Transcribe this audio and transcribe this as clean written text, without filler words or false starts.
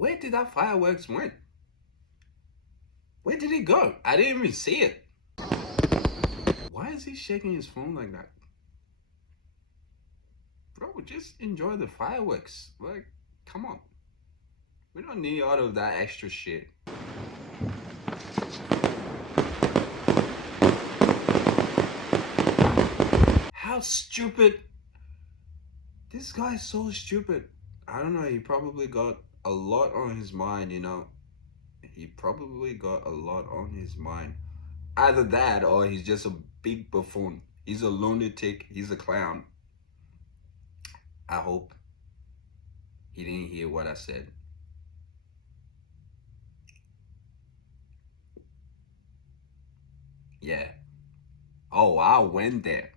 Where did that fireworks went? Where did it go? I didn't even see it. Why is he shaking his phone like that? Bro, just enjoy the fireworks. Like, come on. We don't need all of that extra shit. How stupid. This guy's so stupid. I don't know, he probably got a lot on his mind, you know. He probably got a lot on his mind. Either that or he's just a big buffoon. He's a lunatic. He's a clown. I hope he didn't hear what I said. Yeah. Oh, I went there.